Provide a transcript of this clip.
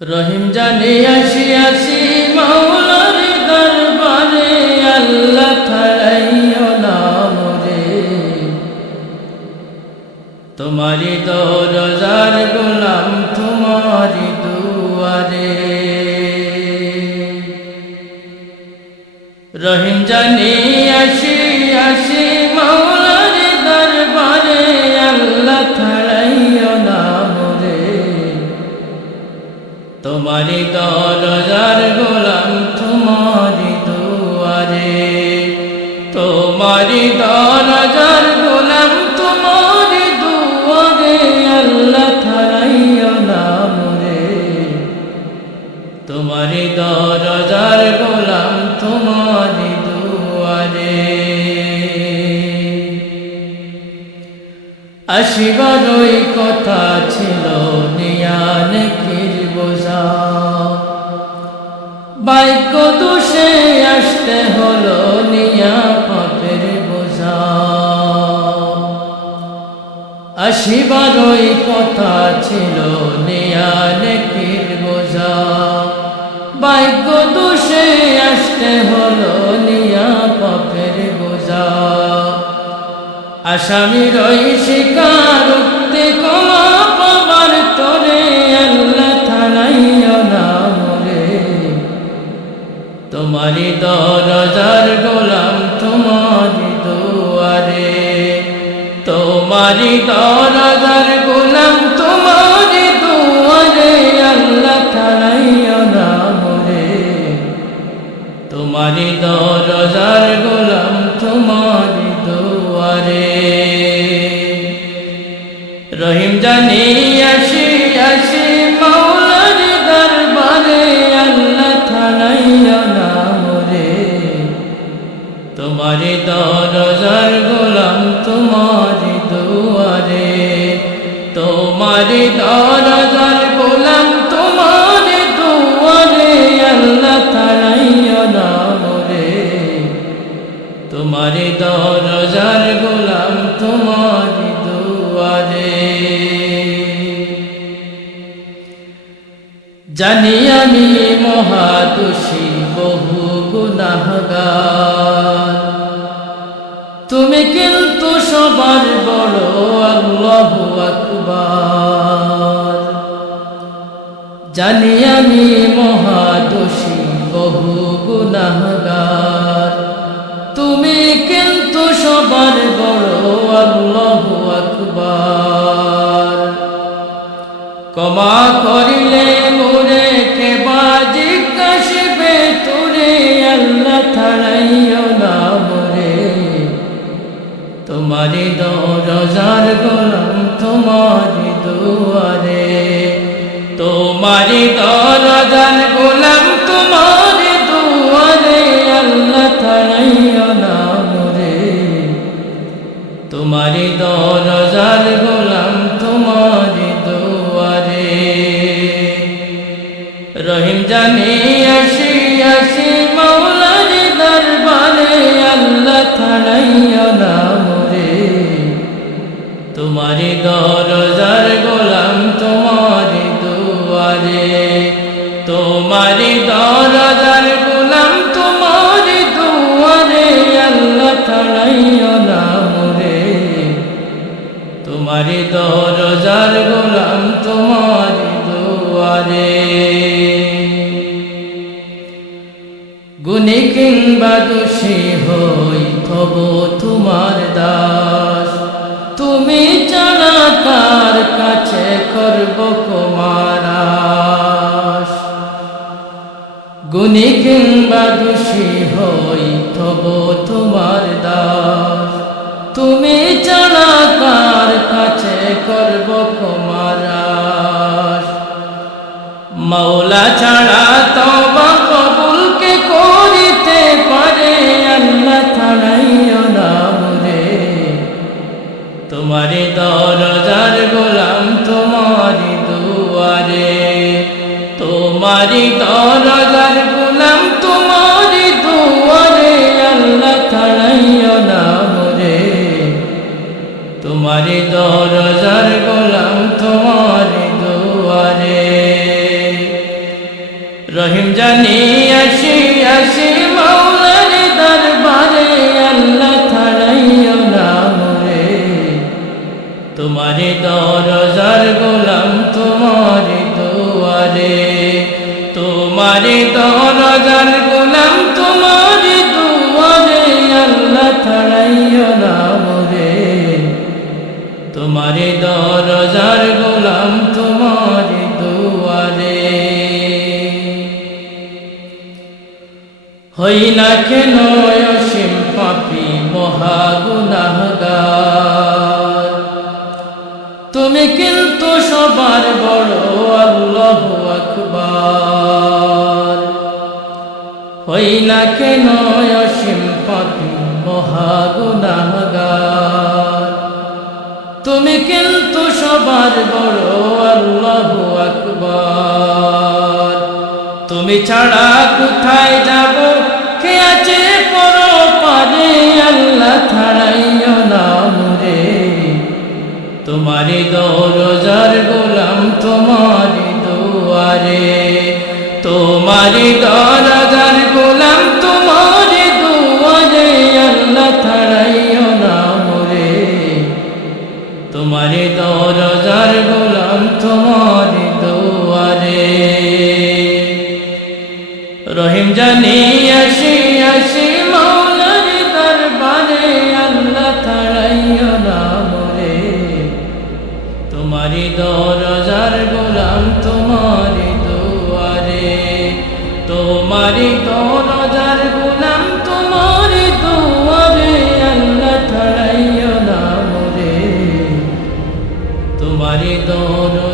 রহিম জানে আসি আসি মাওলার দরবারে, আল্লাহ থালাইও নাম রে তোমারি দরজার গোলাম তোমারি দুয়ারে। রহিম জানি আসি তোমারি দরজার গোলাম তোমারি দুয়ারে। তোমারি দরজার গোলাম তোমারি দুয়ারে, আল্লাহ থালাইও নাম রে তোমারি দরজার গোলাম তোমারি দুয়ারে। আসিবার ওই কথা ছিল, নিয়ান বাইক দোষে আসতে হলো নিয়া পাপের বোঝা। আসিবার ওই কথা ছিল নিয়া কির বোঝা। বাইক দোষে আসতে হলো নিয়া পাপের বোঝা। আসামির ওই শিকার উক্তি ক্ষমা তোমারি দরজার গোলাম তোমারি দুয়ারে। তোমারি দরজার গোলাম তোমারি দুয়ারে, আল্লাহ থানাইও নাম রে তোমারি দরজার গোলাম দরজার গোলাম, তোমারি দুয়ারে আল্লাহ তোমারি দরজার গোলাম, তোমারি দুয়ারে। জানি আমি মহাদোষী, বহু গুনাহগার। তুমি কিন্তু সবার জানি আমি মহাদোষী, বহু গুনাহগার। তুমি কিন্তু সবার বড় আল্লাহ আকবার। ক্ষমা করিলে মোরে কে বাজি কাশবে তোরে, আল্লাহ থাড়াইও না মোরে। তোমারি দরজার গোলাম তোমারি দুয়ারে তোমারি দরজান গোলাম তোমার দুয়ারে আল্লাহ থাড়াইও না মরে তোমারি দরজান গোলাম তোমার দুয়ারে। রহিম জানি আসি আসি তোমারি দরজার গোলাম, তোমারি দুয়ারে আল্লাহ থানাইয়া না রে তোমারি দরজার গোলাম, তোমারি দুয়ারে। গুণী কিংবা দোষী হই তব তোমার দাস। তুমি জানা কার কাছে গুণী কিংবা দোষী হই, তব তোমার দাস। তুমি জানা কার কাছে করব কুমারাস মৌলা ছাড়া তবা কবুলকে করিতে পারে, আল্লাহ ছাড়াইও নাম রে। তোমারি দরজার গোলাম তোমারি দুয়ারে তোমারি দরজার তোমারি দরজার গোলাম তোমারি দুয়ারে। রহিম জানি আসি আসি মাওলার দরবারে, আল্লাহ তোমারে দরজার গোলাম তোমারে দুয়ারে। তোমারে দরজার গোলাম তোমারে দুয়ারে, আল্লাহ ছাড়াইও তোমারে দরজার গোলাম তোমারে দুয়ারে। হই না কেন অসীম পাপি মহাগুনাহগার তুমি কিন্তু সবার বড় আল্লাহ আকবার। হই না কেন অসীম পাপি মহাগুনাহগার তুমি কিন্তু সবার বড় আল্লাহ আকবার। তুমি ছাড়া কোথায় যাব? কে আছে পর পারে আল্লাহ ছাড়াইও নাম রে তোমারি দরজার গোলাম তোমারি দুয়ারে। তোমারি দরজার গোলাম তোমারে দরজার গোলাম তোমার দুয়ারে। রহিম জানি আসি আসি মৌলার দরবারে, আল্লাহ তাড়াইও না মরে। তোমারি দরজার دون